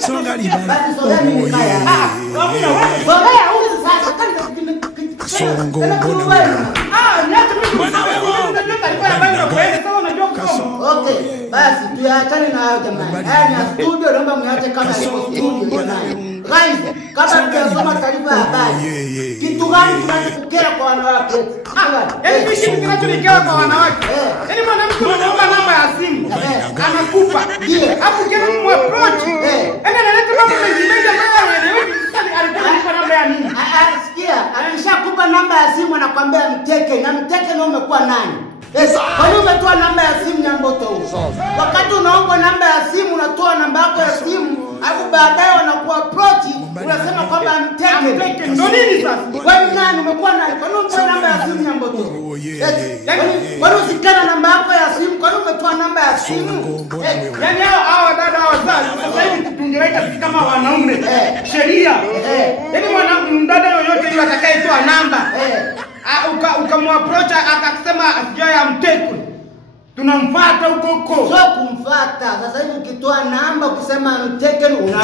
Songa okay, basi tuachane na hayo jamani. Haya ni studio, naomba mniache kama iko studio jamani. Guys, kama tunasoma taarifa ya habari, kitu gani tunachokera kwa wanawake? Yaani mimi kitu kinachonikera kwa wanawake. Yaani mwanamke anaomba namba ya simu, anakupa. Hapo kile approach. Yaani analeta mambo mengi ambayo anaelewi alikuwa namba ya nini? Sikia, alishakupa namba ya simu anakuambia mteke, na mteke ndio umekuwa nani? Kwa nini umetoa namba ya simu Nyamboto huko? Wakati unaomba namba ya simu unatoa namba yako ya simu, alafu baadaye wanakuwa approach, unasema kwamba mteke. Ndio nini sasa? Wewe nani umekuwa nani? Kwa nini umetoa namba ya simu Nyamboto? Kwa nini usikana namba yako ya simu? Kwa nini umetoa namba ya simu? Yaani hao dada wazazi sasa hivi tungeweka sisi kama wanaume sheria. Yaani mdada yoyote yule atakayetoa namba ukamwaproach akasema sijui ya mteko, tunamfuata huko. Sio kumfuata. Sasa hivi ukitoa namba ukisema mteke unaona